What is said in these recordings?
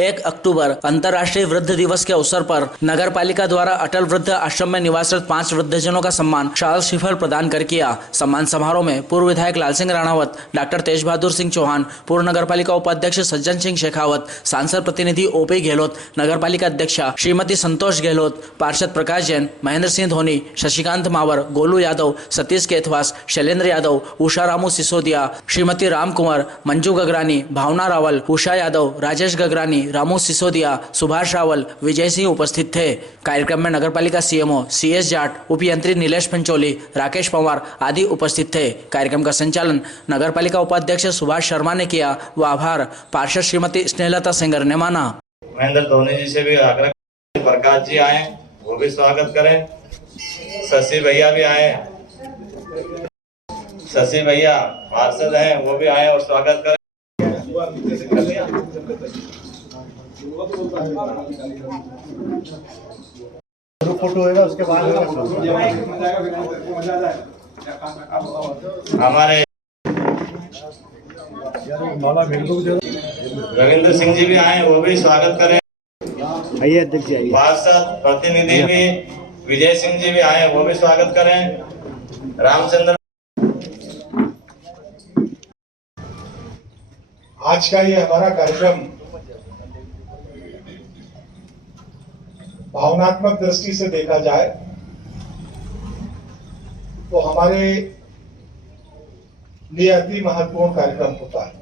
1 अक्टूबर अंतर्राष्ट्रीय वृद्ध दिवस के अवसर पर नगर पालिका द्वारा अटल वृद्ध आश्रम में निवासरत 5 वृद्धजनों का सम्मान शाल श्रीफल प्रदान कर किया। सम्मान समारोह में पूर्व विधायक लाल सिंह राणावत, डॉक्टर तेज बहादुर सिंह चौहान, पूर्व नगर पालिका उपाध्यक्ष सज्जन सिंह शेखावत, सांसद प्रतिनिधि ओपी गहलोत, नगर पालिका अध्यक्षा श्रीमती संतोष गहलोत, पार्षद प्रकाश जैन, महेंद्र सिंह धोनी, शशिकांत मावर, गोलू यादव, सतीश केथवास, शैलेंद्र यादव, उषा रामू सिसोदिया, श्रीमती राम कुमार, मंजू गगरानी, भावना रावल, उषा यादव, राजेश गगरानी, रामू सिसोदिया, सुभाष रावल, विजय सिंह उपस्थित थे। कार्यक्रम में नगर पालिका सीएमओ CS जाट, उप यंत्री नीलेश पंचोली, राकेश पवार आदि उपस्थित थे। कार्यक्रम का संचालन नगर पालिका उपाध्यक्ष सुभाष शर्मा ने किया व आभार पार्षद श्रीमती स्नेहलता सेंगर ने माना। महेंद्र धोनी जी से भी आग्रह, प्रकाश जी आए वो भी स्वागत करें, शशि भैया भी आए, शशि भैया पार्षद हैं वो भी आए और स्वागत करें। फोटो है ना, उसके बाद हमारे रविंद्र सिंह जी भी आए वो भी स्वागत करें। आइए अध्यक्ष जी, आइए। पार्षद प्रतिनिधि भी विजय सिंह जी भी आए वो भी स्वागत करें। रामचंद्र, आज का ये हमारा कार्यक्रम भावनात्मक दृष्टि से देखा जाए तो हमारे लिए अति महत्वपूर्ण कार्यक्रम होता है।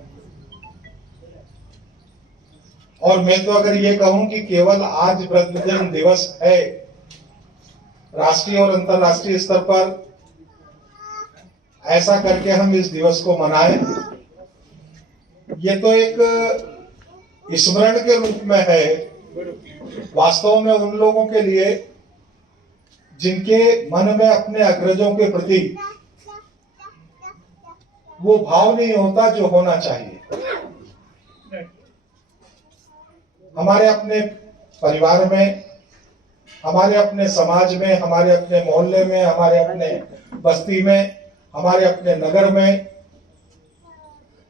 और मैं तो अगर ये कहूं कि केवल आज वृद्धजन दिवस है, राष्ट्रीय और अंतर्राष्ट्रीय स्तर पर ऐसा करके हम इस दिवस को मनाएं, ये तो एक स्मरण के रूप में है, वास्तव में उन लोगों के लिए जिनके मन में अपने अग्रजों के प्रति वो भाव नहीं होता जो होना चाहिए। हमारे अपने परिवार में, हमारे अपने समाज में, हमारे अपने मोहल्ले में, हमारे अपने बस्ती में, हमारे अपने नगर में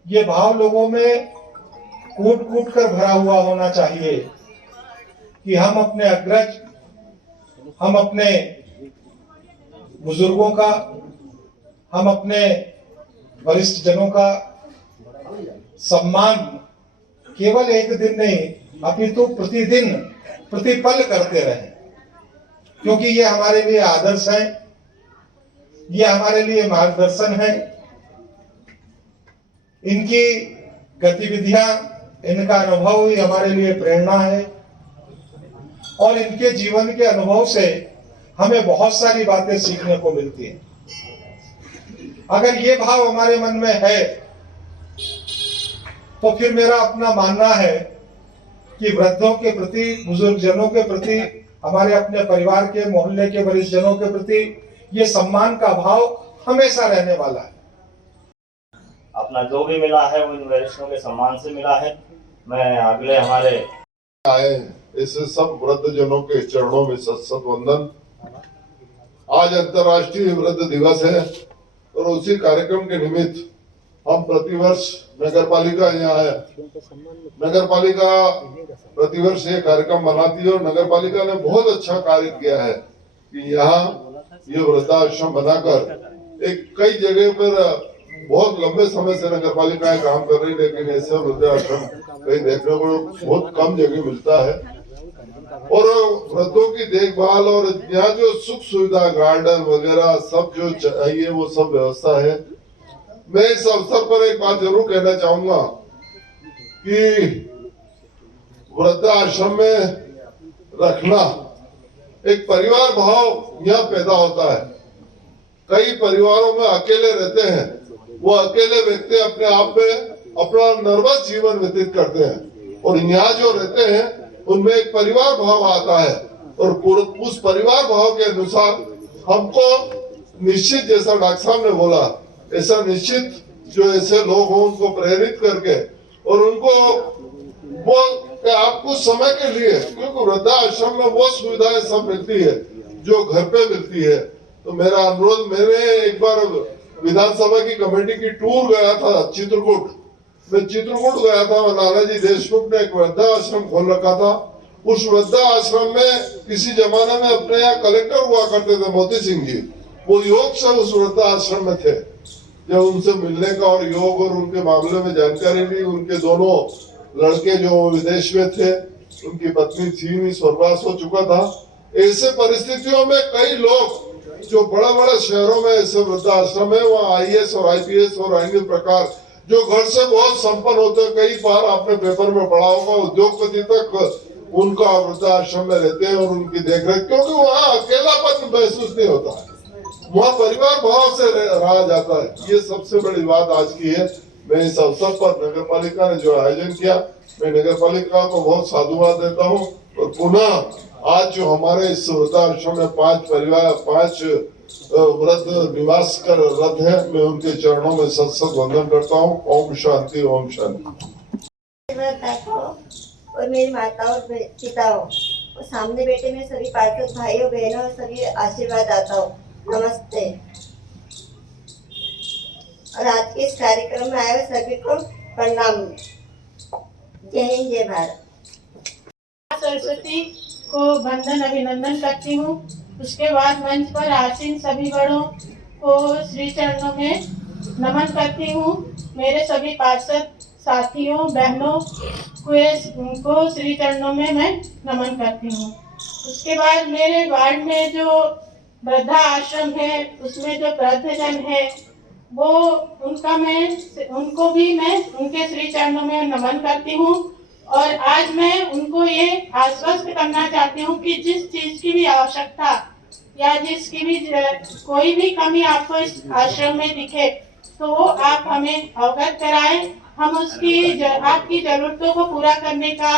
ये भाव लोगों में कूट कूट कर भरा हुआ होना चाहिए कि हम अपने अग्रज, हम अपने बुजुर्गों का, हम अपने वरिष्ठ जनों का सम्मान केवल एक दिन नहीं अपितु प्रतिदिन प्रतिपल करते रहें, क्योंकि ये हमारे लिए आदर्श है, ये हमारे लिए मार्गदर्शन है। इनकी गतिविधियां, इनका अनुभव ही हमारे लिए प्रेरणा है और इनके जीवन के अनुभव से हमें बहुत सारी बातें सीखने को मिलती हैं। अगर ये भाव हमारे मन में है तो फिर मेरा अपना मानना है कि वृद्धों के प्रति, बुजुर्ग जनों के प्रति, हमारे अपने परिवार के, मोहल्ले के वरिष्ठ जनों के प्रति ये सम्मान का भाव हमेशा रहने वाला है। अपना जो भी मिला है वो इन वरिष्ठों के सम्मान से मिला है। मैं अगले हमारे आए ऐसे सब वृद्ध जनों के चरणों में सत वंदन। आज अंतर्राष्ट्रीय वृद्ध दिवस है और उसी कार्यक्रम के निमित्त हम प्रतिवर्ष नगर पालिका यहाँ है, नगर पालिका प्रतिवर्ष ये कार्यक्रम मनाती है और नगर पालिका ने बहुत अच्छा कार्य किया है कि यहाँ ये वृद्धाश्रम बनाकर एक कई जगह पर बहुत लंबे समय से नगर पालिकाएं काम कर रही, लेकिन ऐसे वृद्धाश्रम कहीं देखने को बहुत कम जगह मिलता है। और वृद्धों की देखभाल और यहाँ जो सुख सुविधा, गार्डन वगैरह सब जो चाहिए वो सब व्यवस्था है। मैं इस अवसर पर एक बात जरूर कहना चाहूंगा कि वृद्धाश्रम में रखना एक परिवार भाव यहाँ पैदा होता है। कई परिवारों में अकेले रहते हैं, वो अकेले व्यक्ति अपने आप में अपना नर्वस जीवन व्यतीत करते हैं और यहाँ जो रहते हैं उनमें एक परिवार भाव आता है और उस परिवार भाव के अनुसार हमको निश्चित, जैसा डॉक्टर साहब ने बोला, ऐसा निश्चित जो ऐसे लोग हों उनको प्रेरित करके और उनको वो आप कुछ समय के लिए, क्योंकि वृद्धाश्रम में वो सुविधाएं सब मिलती है जो घर पे मिलती है। तो मेरा अनुरोध, मैंने एक बार विधानसभा की कमेटी की टूर गया था चित्रकूट, मैं चित्रकूट गया था, नानाजी देशमुख ने एक वृद्धाश्रम खोल रखा था। उस वृद्धाश्रम में किसी जमाने में अपने यहाँ कलेक्टर हुआ करते थे मोती सिंह जी, वो योग से उस वृद्धाश्रम में थे। जब उनसे मिलने का और योग और उनके मामले में जानकारी ली, उनके दोनों लड़के जो विदेश में थे, उनकी पत्नी थी, स्वर्गवास हो चुका था। ऐसे परिस्थितियों में कई लोग जो बड़े बड़े शहरों में ऐसे वृद्धाश्रम है, वहाँ IAS और IPS और अन्य प्रकार जो घर से बहुत संपन्न होते हैं, कई बार आपने पेपर में पढ़ा होगा, उद्योगपति तक उनका वृद्धाश्रम में रहते हैं और उनकी देखरेख, क्योंकि वहाँ अकेलापन महसूस नहीं होता है, वहाँ परिवार भाव से रहा जाता है। ये सबसे बड़ी बात आज की है। मैं इस अवसर पर नगर पालिका ने जो आयोजन किया, मैं नगर पालिका को बहुत साधुवाद देता हूँ। और पुनः आज जो हमारे इस वृद्धाश्रम में 5 वृद्ध निवास कर रथ है, मैं उनके चरणों में सत सत वंदन करता हूँ। ओम शांति, ओम शांति। और मेरी माताओं और पिताओं और सामने बैठे मेरे सभी पार्षद भाइयों बहनों और सभी आशीर्वाद दाताओं, नमस्ते। और आज के इस कार्यक्रम में आए हुए सभी को प्रणाम। जय हिंद, जय भारत। सरस्वती को वंदन अभिनंदन करती हूँ। उसके बाद मंच पर आसीन सभी बड़ों को श्री चरणों में नमन करती हूँ। मेरे सभी पार्षद साथियों बहनों को श्री चरणों में मैं नमन करती हूँ। उसके बाद मेरे वार्ड में जो वृद्धा आश्रम है, उसमें जो वृद्धजन है, वो उनको भी मैं उनके श्री चरणों में नमन करती हूँ। और आज मैं उनको ये आश्वस्त करना चाहती हूँ कि जिस चीज की भी आवश्यकता या जिसकी भी कोई भी कमी आपको इस आश्रम में दिखे, तो वो आप हमें अवगत कराएं। हम उसकी आपकी जरूरतों को पूरा करने का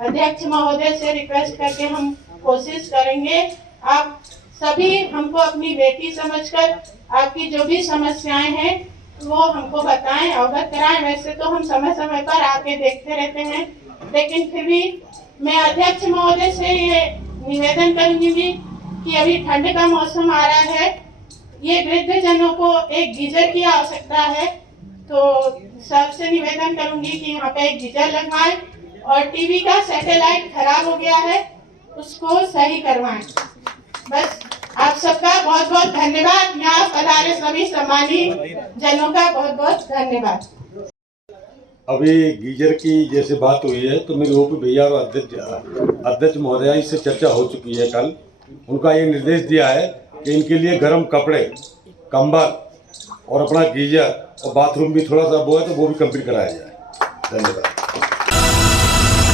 अध्यक्ष महोदय से रिक्वेस्ट करके हम कोशिश करेंगे। आप सभी हमको अपनी बेटी समझकर आपकी जो भी समस्याएं हैं वो हमको बताएं, अवगत कराएं। वैसे तो हम समय समय पर आके देखते रहते हैं, लेकिन फिर भी मैं अध्यक्ष महोदय से ये निवेदन करूंगी कि अभी ठंड का मौसम आ रहा है, ये वृद्ध जनों को एक गीजर की आवश्यकता है, तो सबसे निवेदन करूंगी कि यहाँ पे एक गीजर लगवाएं। और टीवी का सैटेलाइट खराब हो गया है, उसको सही करवाएं। बस आप सबका बहुत बहुत धन्यवाद। यहाँ पधारे सभी सम्मानित जनों का बहुत बहुत धन्यवाद। अभी गीजर की जैसे बात हुई है, तो मेरे ओपी भैया और अध्यक्ष महोदया इससे चर्चा हो चुकी है कल। उनका ये निर्देश दिया है कि इनके लिए गर्म कपड़े, कंबल और अपना गीजर और बाथरूम भी थोड़ा सा वो है, तो वो भी कंप्लीट कराया जाए। धन्यवाद।